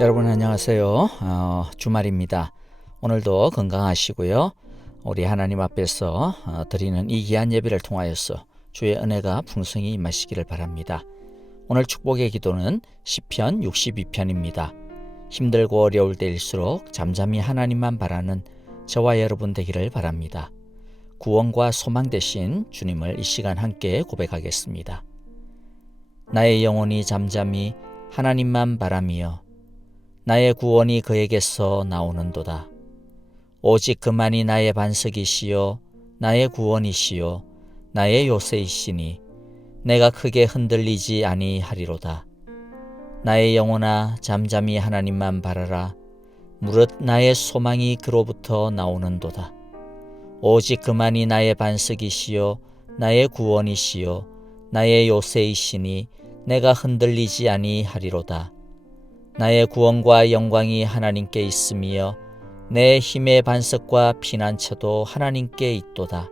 여러분 안녕하세요. 주말입니다. 오늘도 건강하시고요. 우리 하나님 앞에서 드리는 이 귀한 예배를 통하여서 주의 은혜가 풍성히 임하시기를 바랍니다. 오늘 축복의 기도는 시편 62편입니다. 힘들고 어려울 때일수록 잠잠히 하나님만 바라는 저와 여러분 되기를 바랍니다. 구원과 소망 되신 주님을 이 시간 함께 고백하겠습니다. 나의 영혼이 잠잠히 하나님만 바라며 나의 구원이 그에게서 나오는도다. 오직 그만이 나의 반석이시요 나의 구원이시요 나의 요새이시니 내가 크게 흔들리지 아니하리로다. 나의 영혼아 잠잠히 하나님만 바라라. 무릇 나의 소망이 그로부터 나오는도다. 오직 그만이 나의 반석이시요 나의 구원이시요 나의 요새이시니 내가 흔들리지 아니하리로다. 나의 구원과 영광이 하나님께 있으며 내 힘의 반석과 피난처도 하나님께 있도다.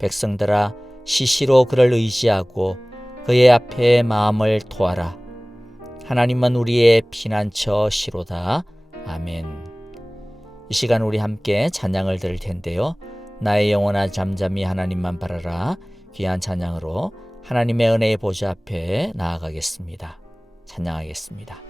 백성들아 시시로 그를 의지하고 그의 앞에 마음을 토하라. 하나님은 우리의 피난처시로다. 아멘. 이 시간 우리 함께 찬양을 드릴 텐데요. 나의 영혼아 잠잠히 하나님만 바라라. 귀한 찬양으로 하나님의 은혜의 보좌 앞에 나아가겠습니다. 찬양하겠습니다.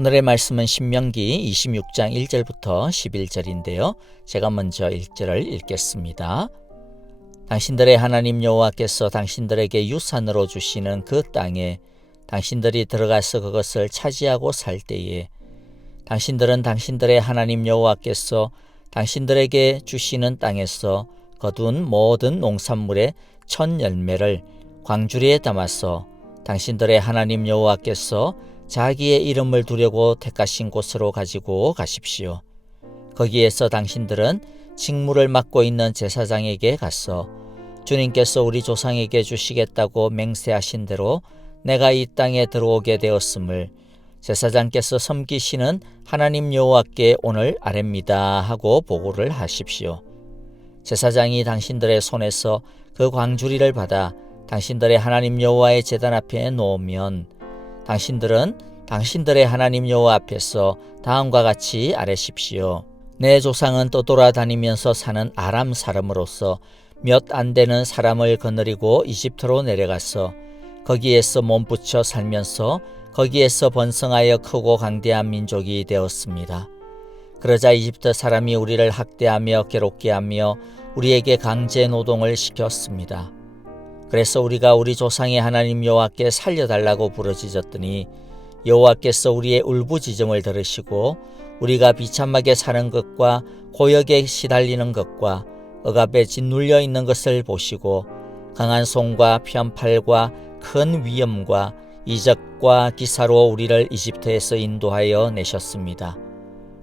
오늘의 말씀은 신명기 26장 1절부터 11절인데요. 제가 먼저 1절을 읽겠습니다. 당신들의 하나님 여호와께서 당신들에게 유산으로 주시는 그 땅에 당신들이 들어가서 그것을 차지하고 살 때에 당신들은 당신들의 하나님 여호와께서 당신들에게 주시는 땅에서 거둔 모든 농산물의 첫 열매를 광주리에 담아서 당신들의 하나님 여호와께서 자기의 이름을 두려고 택하신 곳으로 가지고 가십시오. 거기에서 당신들은 직무를 맡고 있는 제사장에게 가서 주님께서 우리 조상에게 주시겠다고 맹세하신 대로 내가 이 땅에 들어오게 되었음을 제사장께서 섬기시는 하나님 여호와께 오늘 아뢰입니다 하고 보고를 하십시오. 제사장이 당신들의 손에서 그 광주리를 받아 당신들의 하나님 여호와의 제단 앞에 놓으면 당신들은 당신들의 하나님 여호와 앞에서 다음과 같이 아뢰십시오. 내 조상은 떠돌아다니면서 사는 아람 사람으로서 몇 안 되는 사람을 거느리고 이집트로 내려가서 거기에서 몸붙여 살면서 거기에서 번성하여 크고 강대한 민족이 되었습니다. 그러자 이집트 사람이 우리를 학대하며 괴롭게 하며 우리에게 강제 노동을 시켰습니다. 그래서 우리가 우리 조상의 하나님 여호와께 살려달라고 부르짖었더니 여호와께서 우리의 울부짖음을 들으시고 우리가 비참하게 사는 것과 고역에 시달리는 것과 억압에 짓눌려 있는 것을 보시고 강한 손과 편팔과 큰 위엄과 이적과 기사로 우리를 이집트에서 인도하여 내셨습니다.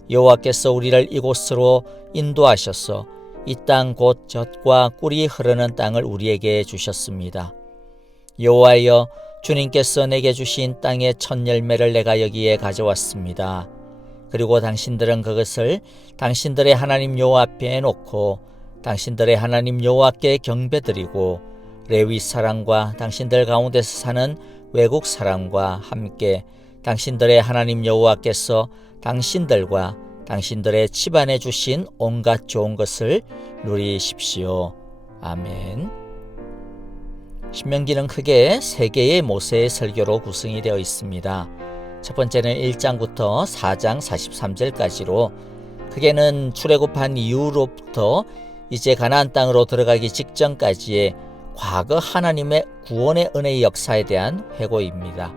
여호와께서 우리를 이곳으로 인도하셔서 이 땅 곧 젖과 꿀이 흐르는 땅을 우리에게 주셨습니다. 여호와여, 주님께서 내게 주신 땅의 첫 열매를 내가 여기에 가져왔습니다. 그리고 당신들은 그것을 당신들의 하나님 여호와 앞에 놓고 당신들의 하나님 여호와께 경배드리고 레위 사람과 당신들 가운데서 사는 외국 사람과 함께 당신들의 하나님 여호와께서 당신들과 당신들의 집안에 주신 온갖 좋은 것을 누리십시오. 아멘. 신명기는 크게 3개의 모세의 설교로 구성이 되어 있습니다. 첫 번째는 1장부터 4장 43절까지로 크게는 출애굽한 이후로부터 이제 가나안 땅으로 들어가기 직전까지의 과거 하나님의 구원의 은혜의 역사에 대한 회고입니다.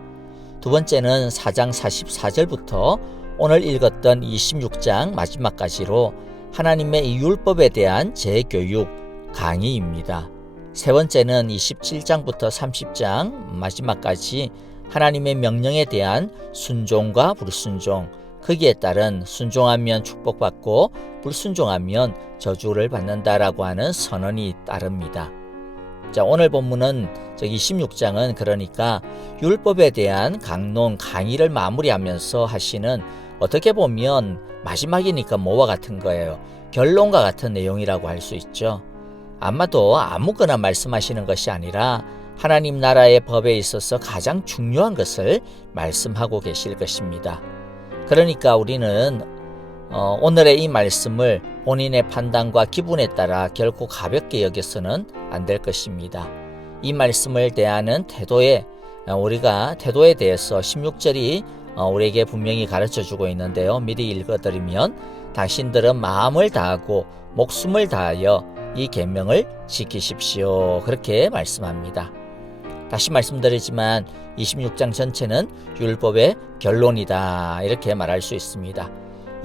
두 번째는 4장 44절부터 오늘 읽었던 26장 마지막까지로 하나님의 율법에 대한 재교육 강의입니다. 세 번째는 27장부터 30장 마지막까지 하나님의 명령에 대한 순종과 불순종, 거기에 따른 순종하면 축복받고 불순종하면 저주를 받는다라고 하는 선언이 따릅니다. 자, 오늘 본문은 26장은 그러니까 율법에 대한 강론 강의를 마무리하면서 하시는 어떻게 보면 마지막이니까 뭐와 같은 거예요. 결론과 같은 내용이라고 할 수 있죠. 아마도 아무거나 말씀하시는 것이 아니라 하나님 나라의 법에 있어서 가장 중요한 것을 말씀하고 계실 것입니다. 그러니까 우리는 오늘의 이 말씀을 본인의 판단과 기분에 따라 결코 가볍게 여겨서는 안 될 것입니다. 이 말씀을 대하는 태도에 우리가 태도에 대해서 16절이 우리에게 분명히 가르쳐주고 있는데요. 미리 읽어드리면 당신들은 마음을 다하고 목숨을 다하여 이 계명을 지키십시오. 그렇게 말씀합니다. 다시 말씀드리지만 26장 전체는 율법의 결론이다 이렇게 말할 수 있습니다.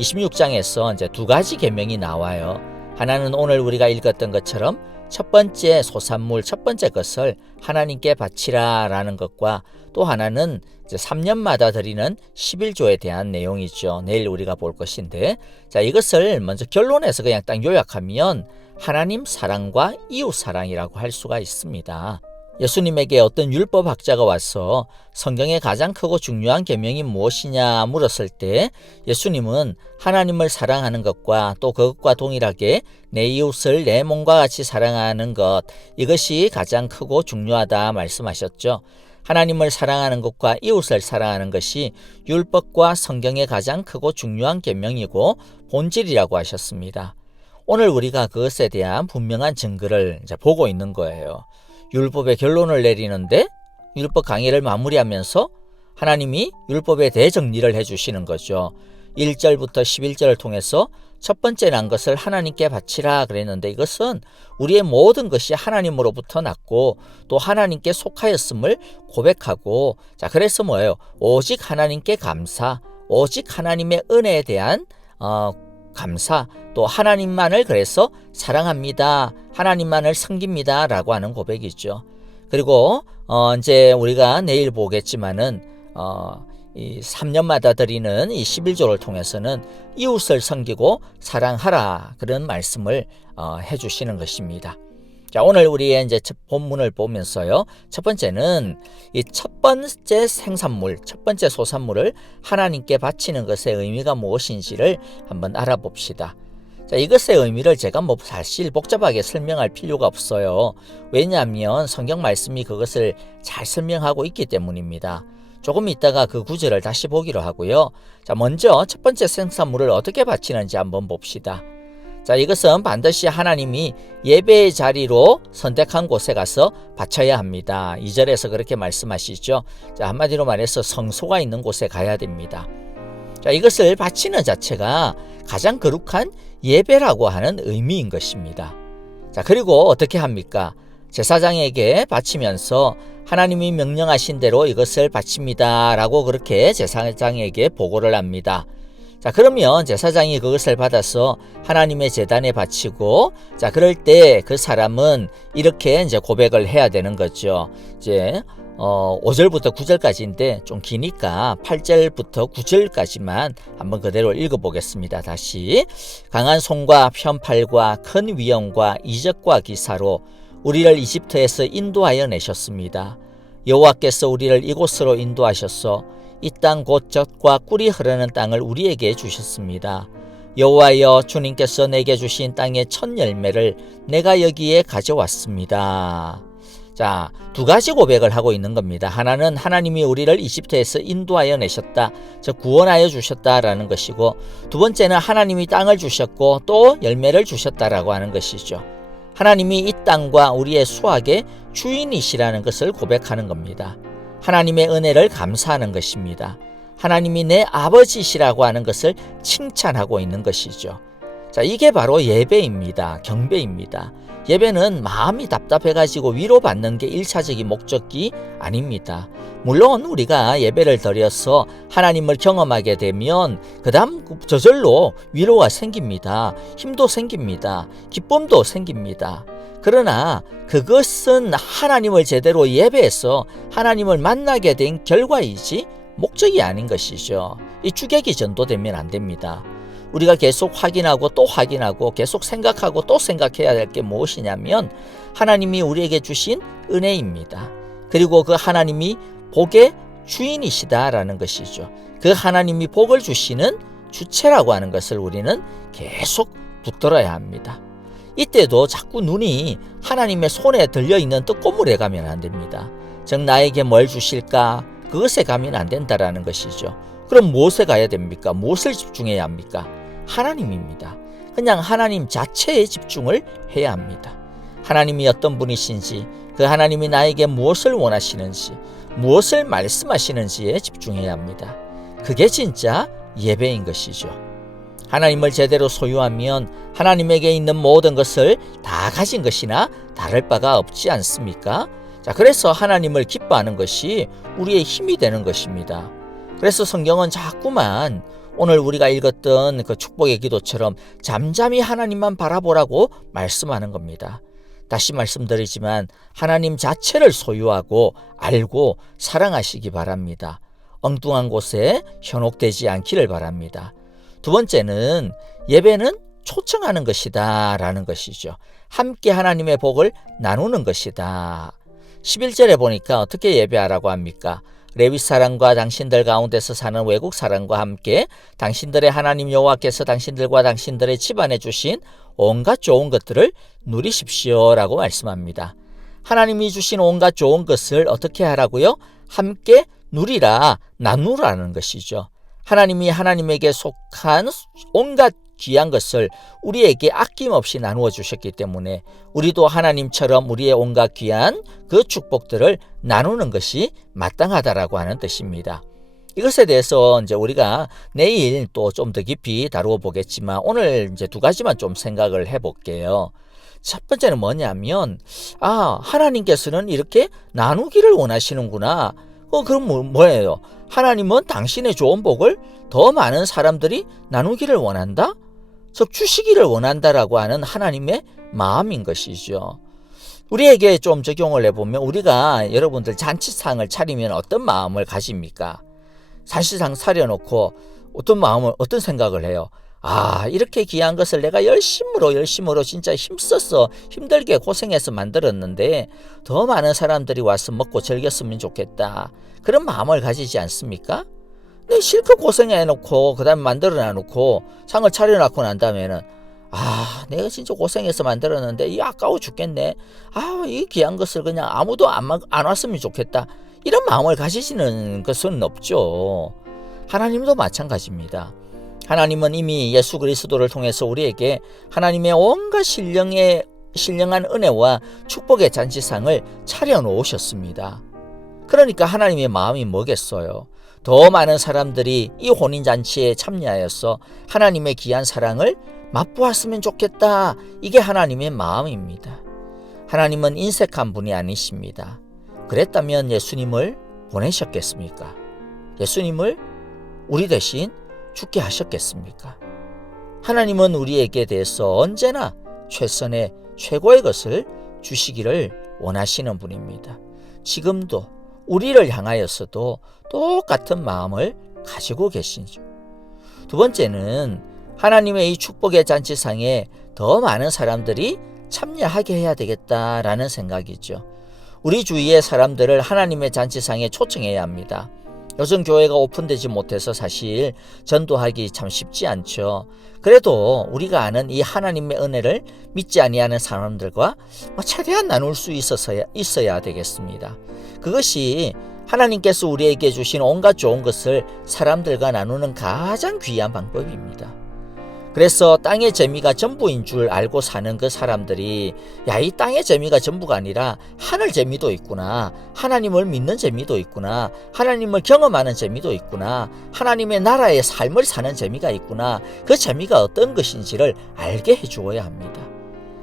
26장에서 이제 2가지 계명이 나와요. 하나는 오늘 우리가 읽었던 것처럼 첫 번째 소산물, 첫 번째 것을 하나님께 바치라 라는 것과 또 하나는 이제 3년마다 드리는 11조에 대한 내용이죠. 내일 우리가 볼 것인데, 자, 이것을 먼저 결론에서 그냥 딱 요약하면 하나님 사랑과 이웃 사랑이라고 할 수가 있습니다. 예수님에게 어떤 율법학자가 와서 성경의 가장 크고 중요한 계명이 무엇이냐 물었을 때 예수님은 하나님을 사랑하는 것과 또 그것과 동일하게 내 이웃을 내 몸과 같이 사랑하는 것, 이것이 가장 크고 중요하다 말씀하셨죠. 하나님을 사랑하는 것과 이웃을 사랑하는 것이 율법과 성경의 가장 크고 중요한 계명이고 본질이라고 하셨습니다. 오늘 우리가 그것에 대한 분명한 증거를 이제 보고 있는 거예요. 율법의 결론을 내리는데 율법 강의를 마무리하면서 하나님이 율법에 대해 정리를 해주시는 거죠. 1절부터 11절을 통해서 첫 번째 난 것을 하나님께 바치라 그랬는데, 이것은 우리의 모든 것이 하나님으로부터 났고 또 하나님께 속하였음을 고백하고, 자 그래서 뭐예요? 오직 하나님께 감사, 오직 하나님의 은혜에 대한 감사, 또 하나님만을 그래서 사랑합니다, 하나님만을 섬깁니다 라고 하는 고백이죠. 그리고 이제 우리가 내일 보겠지만은 이 3년마다 드리는 이 11조를 통해서는 이웃을 섬기고 사랑하라 그런 말씀을 해주시는 것입니다. 자, 오늘 우리의 이제 본문을 보면서요, 첫 번째는 이 첫 번째 생산물, 첫 번째 소산물을 하나님께 바치는 것의 의미가 무엇인지를 한번 알아봅시다. 자, 이것의 의미를 제가 사실 복잡하게 설명할 필요가 없어요. 왜냐하면 성경 말씀이 그것을 잘 설명하고 있기 때문입니다. 조금 있다가 그 구절을 다시 보기로 하고요. 자, 먼저 첫 번째 생산물을 어떻게 바치는지 한번 봅시다. 자, 이것은 반드시 하나님이 예배의 자리로 선택한 곳에 가서 바쳐야 합니다. 2절에서 그렇게 말씀하시죠. 자, 한마디로 말해서 성소가 있는 곳에 가야 됩니다. 자, 이것을 바치는 자체가 가장 거룩한 예배라고 하는 의미인 것입니다. 자, 그리고 어떻게 합니까? 제사장에게 바치면서 하나님이 명령하신 대로 이것을 바칩니다 라고 그렇게 제사장에게 보고를 합니다. 자, 그러면 제사장이 그것을 받아서 하나님의 제단에 바치고, 자, 그럴 때 그 사람은 이렇게 이제 고백을 해야 되는 거죠. 이제 5절부터 9절까지인데 좀 기니까 8절부터 9절까지만 한번 그대로 읽어보겠습니다. 다시. 강한 손과 편팔과 큰 위엄과 이적과 기사로 우리를 이집트에서 인도하여 내셨습니다. 여호와께서 우리를 이곳으로 인도하셔서 이 땅 곧 젖과 꿀이 흐르는 땅을 우리에게 주셨습니다. 여호와여, 주님께서 내게 주신 땅의 첫 열매를 내가 여기에 가져왔습니다. 자, 두 가지 고백을 하고 있는 겁니다. 하나는 하나님이 우리를 이집트에서 인도하여 내셨다, 즉 구원하여 주셨다라는 것이고, 두 번째는 하나님이 땅을 주셨고 또 열매를 주셨다라고 하는 것이죠. 하나님이 이 땅과 우리의 수확의 주인이시라는 것을 고백하는 겁니다. 하나님의 은혜를 감사하는 것입니다. 하나님이 내 아버지시라고 하는 것을 칭찬하고 있는 것이죠. 자, 이게 바로 예배입니다. 경배입니다. 예배는 마음이 답답해가지고 위로받는 게 1차적인 목적이 아닙니다. 물론 우리가 예배를 드려서 하나님을 경험하게 되면 그 다음 저절로 위로가 생깁니다. 힘도 생깁니다. 기쁨도 생깁니다. 그러나 그것은 하나님을 제대로 예배해서 하나님을 만나게 된 결과이지 목적이 아닌 것이죠. 이 주객이 전도되면 안 됩니다. 우리가 계속 확인하고 또 확인하고 계속 생각하고 또 생각해야 될 게 무엇이냐면 하나님이 우리에게 주신 은혜입니다. 그리고 그 하나님이 복의 주인이시다라는 것이죠. 그 하나님이 복을 주시는 주체라고 하는 것을 우리는 계속 붙들어야 합니다. 이때도 자꾸 눈이 하나님의 손에 들려있는 떡고물에 가면 안 됩니다. 즉 나에게 뭘 주실까? 그것에 가면 안 된다라는 것이죠. 그럼 무엇에 가야 됩니까? 무엇을 집중해야 합니까? 하나님입니다. 그냥 하나님 자체에 집중을 해야 합니다. 하나님이 어떤 분이신지, 그 하나님이 나에게 무엇을 원하시는지, 무엇을 말씀하시는지에 집중해야 합니다. 그게 진짜 예배인 것이죠. 하나님을 제대로 소유하면 하나님에게 있는 모든 것을 다 가진 것이나 다를 바가 없지 않습니까? 자, 그래서 하나님을 기뻐하는 것이 우리의 힘이 되는 것입니다. 그래서 성경은 자꾸만 오늘 우리가 읽었던 그 축복의 기도처럼 잠잠히 하나님만 바라보라고 말씀하는 겁니다. 다시 말씀드리지만 하나님 자체를 소유하고 알고 사랑하시기 바랍니다. 엉뚱한 곳에 현혹되지 않기를 바랍니다. 두 번째는 예배는 초청하는 것이다 라는 것이죠. 함께 하나님의 복을 나누는 것이다. 11절에 보니까 어떻게 예배하라고 합니까? 레위 사람과 당신들 가운데서 사는 외국 사람과 함께 당신들의 하나님 여호와께서 당신들과 당신들의 집안에 주신 온갖 좋은 것들을 누리십시오 라고 말씀합니다. 하나님이 주신 온갖 좋은 것을 어떻게 하라고요? 함께 누리라, 나누라는 것이죠. 하나님이 하나님에게 속한 온갖 귀한 것을 우리에게 아낌없이 나누어 주셨기 때문에 우리도 하나님처럼 우리의 온갖 귀한 그 축복들을 나누는 것이 마땅하다라고 하는 뜻입니다. 이것에 대해서 이제 우리가 내일 또 좀 더 깊이 다루어 보겠지만 오늘 이제 두 가지만 좀 생각을 해볼게요. 첫 번째는 뭐냐면 하나님께서는 이렇게 나누기를 원하시는구나. 그럼 뭐예요? 하나님은 당신의 좋은 복을 더 많은 사람들이 나누기를 원한다? 즉 주시기를 원한다라고 하는 하나님의 마음인 것이죠. 우리에게 좀 적용을 해보면 우리가 여러분들 잔치상을 차리면 어떤 마음을 가집니까? 잔치상 차려놓고 어떤 생각을 해요? 이렇게 귀한 것을 내가 열심으로 진짜 힘써서 힘들게 고생해서 만들었는데 더 많은 사람들이 와서 먹고 즐겼으면 좋겠다. 그런 마음을 가지지 않습니까? 근데 실컷 고생해놓고 그 다음에 만들어놔놓고 상을 차려놓고 난 다음에는 내가 진짜 고생해서 만들었는데 이 아까워 죽겠네. 이 귀한 것을 그냥 아무도 안 왔으면 좋겠다. 이런 마음을 가지시는 것은 없죠. 하나님도 마찬가지입니다. 하나님은 이미 예수 그리스도를 통해서 우리에게 하나님의 온갖 신령한 은혜와 축복의 잔치상을 차려놓으셨습니다. 그러니까 하나님의 마음이 뭐겠어요? 더 많은 사람들이 이 혼인잔치에 참여하여서 하나님의 귀한 사랑을 맛보았으면 좋겠다. 이게 하나님의 마음입니다. 하나님은 인색한 분이 아니십니다. 그랬다면 예수님을 보내셨겠습니까? 예수님을 우리 대신 죽게 하셨겠습니까? 하나님은 우리에게 대해서 언제나 최선의 최고의 것을 주시기를 원하시는 분입니다. 지금도 우리를 향하여서도 똑같은 마음을 가지고 계시죠. 두 번째는 하나님의 이 축복의 잔치상에 더 많은 사람들이 참여하게 해야 되겠다라는 생각이죠. 우리 주위의 사람들을 하나님의 잔치상에 초청해야 합니다. 요즘 교회가 오픈되지 못해서 사실 전도하기 참 쉽지 않죠. 그래도 우리가 아는 이 하나님의 은혜를 믿지 아니하는 사람들과 최대한 나눌 수 있어야 되겠습니다. 그것이 하나님께서 우리에게 주신 온갖 좋은 것을 사람들과 나누는 가장 귀한 방법입니다. 그래서 땅의 재미가 전부인 줄 알고 사는 그 사람들이 이 땅의 재미가 전부가 아니라 하늘 재미도 있구나. 하나님을 믿는 재미도 있구나. 하나님을 경험하는 재미도 있구나. 하나님의 나라의 삶을 사는 재미가 있구나. 그 재미가 어떤 것인지를 알게 해주어야 합니다.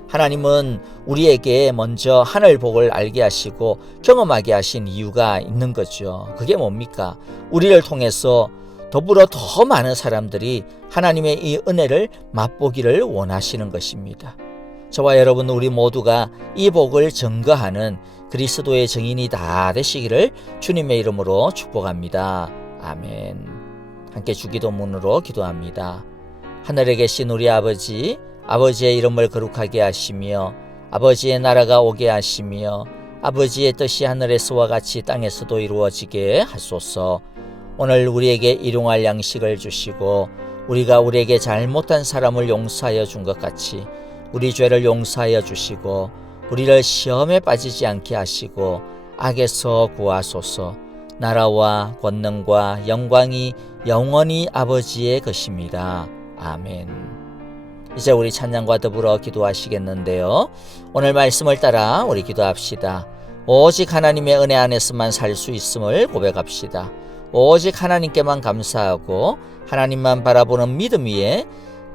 하나님은 우리에게 먼저 하늘 복을 알게 하시고 경험하게 하신 이유가 있는 거죠. 그게 뭡니까? 우리를 통해서 더불어 더 많은 사람들이 하나님의 이 은혜를 맛보기를 원하시는 것입니다. 저와 여러분 우리 모두가 이 복을 증거하는 그리스도의 증인이 다 되시기를 주님의 이름으로 축복합니다. 아멘. 함께 주기도문으로 기도합니다. 하늘에 계신 우리 아버지, 아버지의 이름을 거룩하게 하시며 아버지의 나라가 오게 하시며 아버지의 뜻이 하늘에서와 같이 땅에서도 이루어지게 하소서. 오늘 우리에게 일용할 양식을 주시고 우리가 우리에게 잘못한 사람을 용서하여 준 것 같이 우리 죄를 용서하여 주시고 우리를 시험에 빠지지 않게 하시고 악에서 구하소서. 나라와 권능과 영광이 영원히 아버지의 것입니다. 아멘. 이제 우리 찬양과 더불어 기도하시겠는데요. 오늘 말씀을 따라 우리 기도합시다. 오직 하나님의 은혜 안에서만 살 수 있음을 고백합시다. 오직 하나님께만 감사하고 하나님만 바라보는 믿음 위에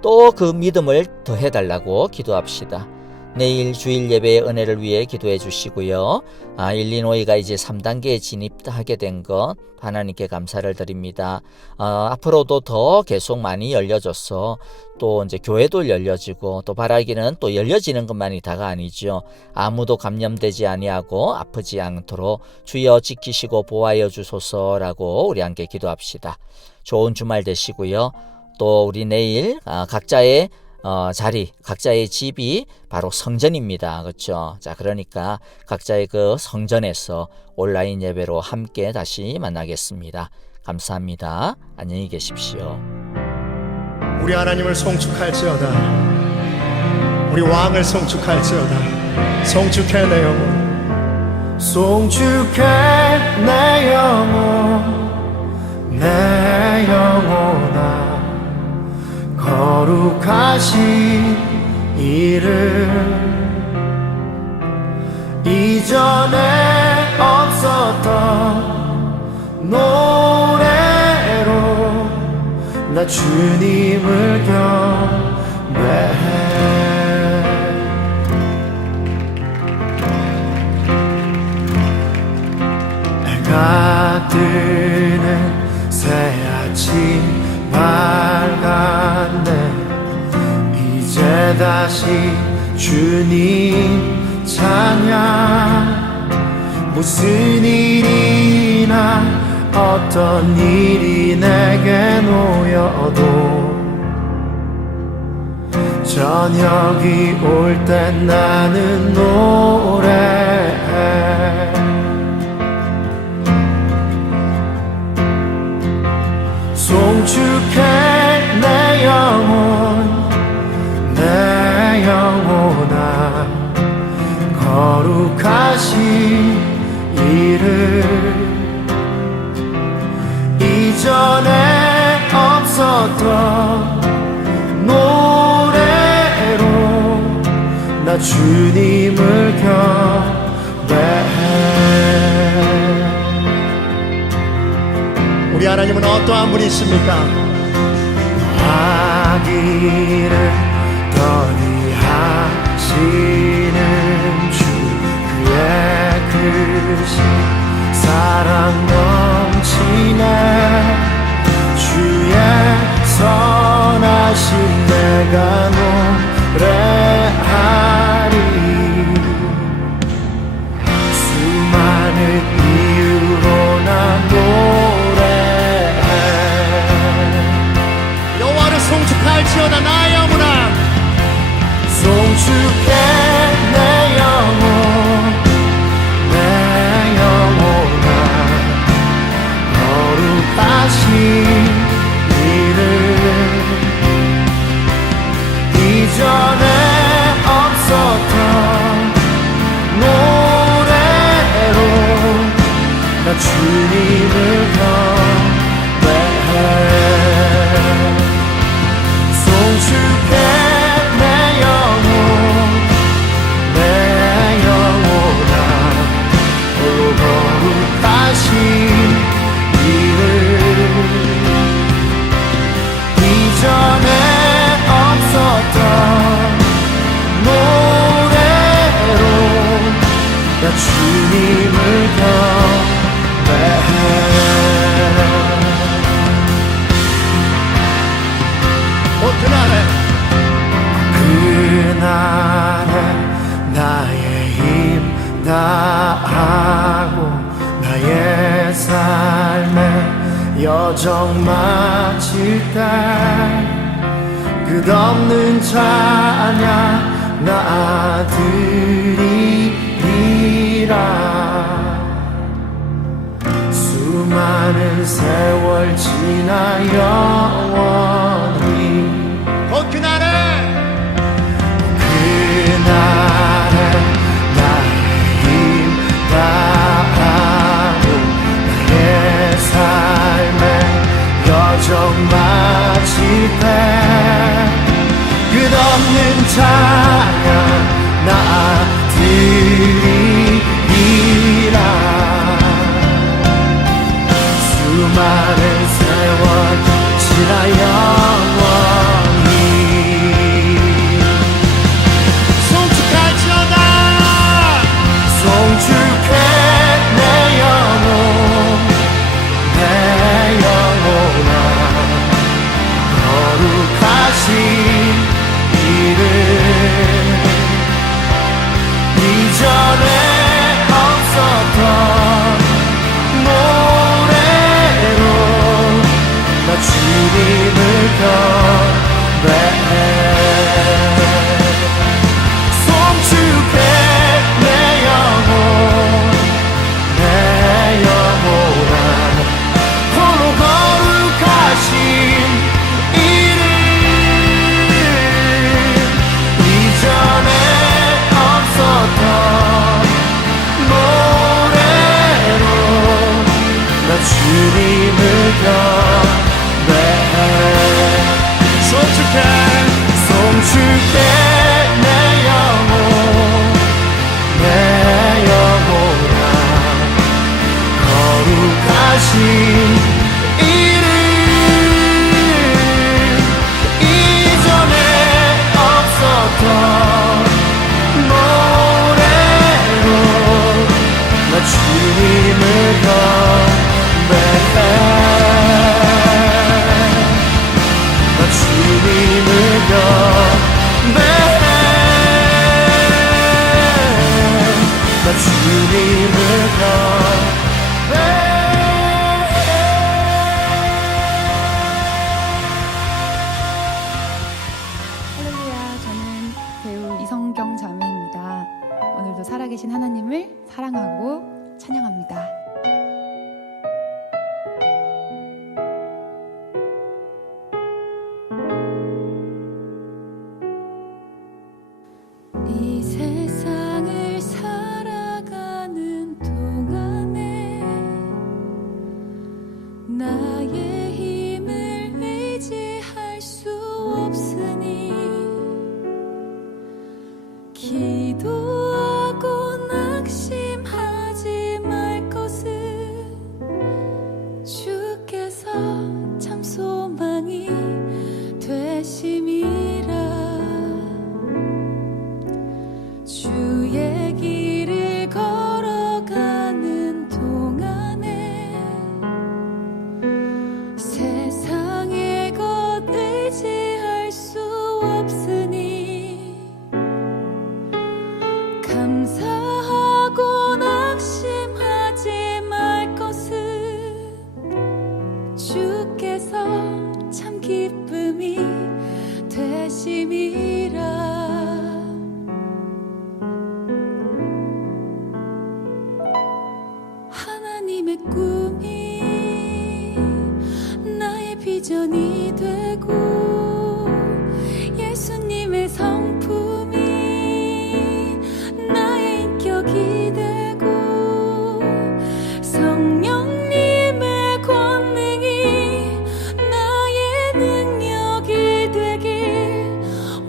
또 그 믿음을 더해달라고 기도합시다. 내일 주일 예배의 은혜를 위해 기도해 주시고요. 일리노이가 이제 3단계에 진입하게 된 것 하나님께 감사를 드립니다. 앞으로도 더 계속 많이 열려져서 또 이제 교회도 열려지고 또 바라기는 또 열려지는 것만이 다가 아니죠. 아무도 감염되지 아니하고 아프지 않도록 주여 지키시고 보호하여 주소서라고 우리 함께 기도합시다. 좋은 주말 되시고요. 또 우리 내일 각자의 자리, 각자의 집이 바로 성전입니다. 그렇죠? 자, 그러니까 각자의 그 성전에서 온라인 예배로 함께 다시 만나겠습니다. 감사합니다. 안녕히 계십시오. 우리 하나님을 송축할지어다. 우리 왕을 송축할지어다. 송축해 내 영혼, 송축해 내 영혼, 내 영혼아 거룩한 거룩하신 이름 이전에 없었던 노래로 나 주님을 경배해 해가 뜨는 새 아침 밝았네 이제 다시 주님 찬양 무슨 일이나 어떤 일이 내게 놓여도 저녁이 올 땐 나는 노래해 송축해 내 영혼아 거룩하신 이름 이전에 없었던 노래로 나 주님을 경배해 우리 하나님은 어떠한 분이십니까? 하기를 더디하시는 주 그의 크신 사랑 넘치네 주의 선하신 내가 노래하리 수많은 이유로 난 노래해 여호와를 송축할지어다 나의 영혼아 송축해 내 영혼아 거룩하신 이름 이전에 없었던 노래로 나 주님을 경배해 송축해 내 영혼아 홀로 거룩하신 이름 이전에 없었던 노래로 나 주님을 경배해 그날에 나의 힘 다하고 나의 삶의 여정 마칠 때 끝없는 찬양 나 드리리라 수많은 세월 지나 영원히 그날에 나의 힘 다하고 나의 삶의 여정 마칠 때 끝없는 찬양 나 드리리라 수많은 세월 지나 영원히 송축할지어다 송축해 내 영혼아 거룩하신 이름 이전에 없었던 노래로 나 주님을 경배해 송축해 내 영혼아 홀로 거룩하신 이름 이전에 없었던 노래로 나 주님을 경배해 송축해 이름 이전에 없었던 노래로 나 주님을 경배해 나 주님을 경배해 나 주님을 경배해 할렐루야, 저는 배우 이성경 자매입니다. 오늘도 살아계신 하나님을 사랑하고 찬양합니다. 이 세상을 살아가는 동안에 나의 힘을 의지할 수 없으니 기도하고 낙심하지 말 것은 주께서 참 소망이 되심이라. 주의 길을 걸어가는 동안에 세상의 것 의지할 수 없으니 감사하고 낙심하지 말 것은 주께서 참 기쁨이 되심이라. 하나님의 꿈이 나의 비전이 되고 예수님의 성품이 나의 인격이 되고 성령님의 권능이 나의 능력이 되길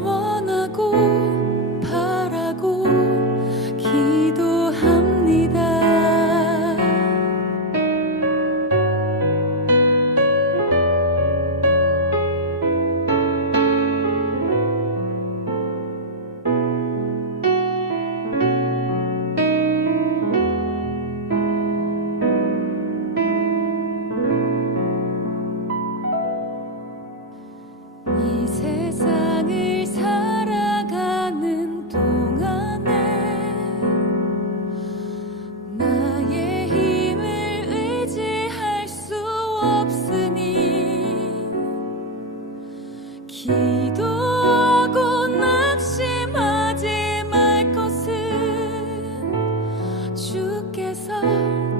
원하고 바라고 기도합니다. 이 세상을 살아가는 동안에 나의 힘을 의지할 수 없으니 기도하고 낙심하지 말 것은 주께서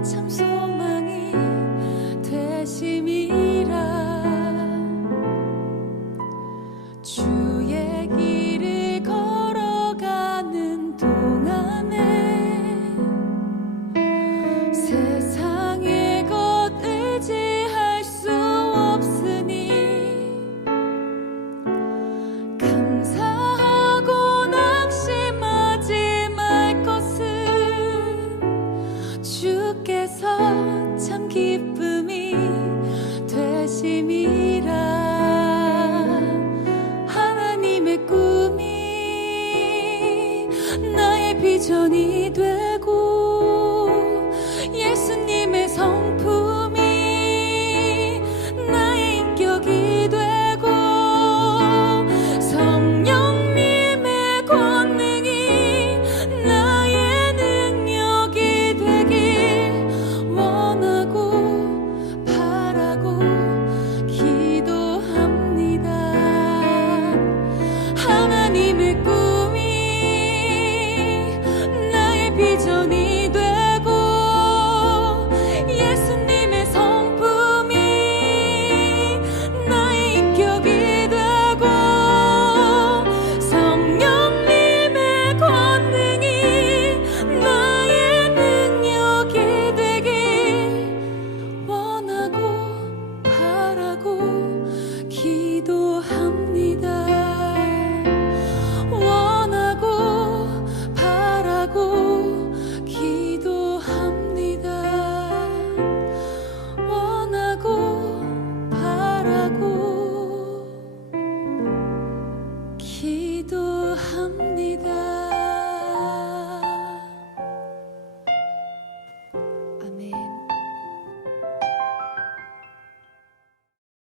참 소망이 되심이라. 주의 길을 걸어가는 동안에 세상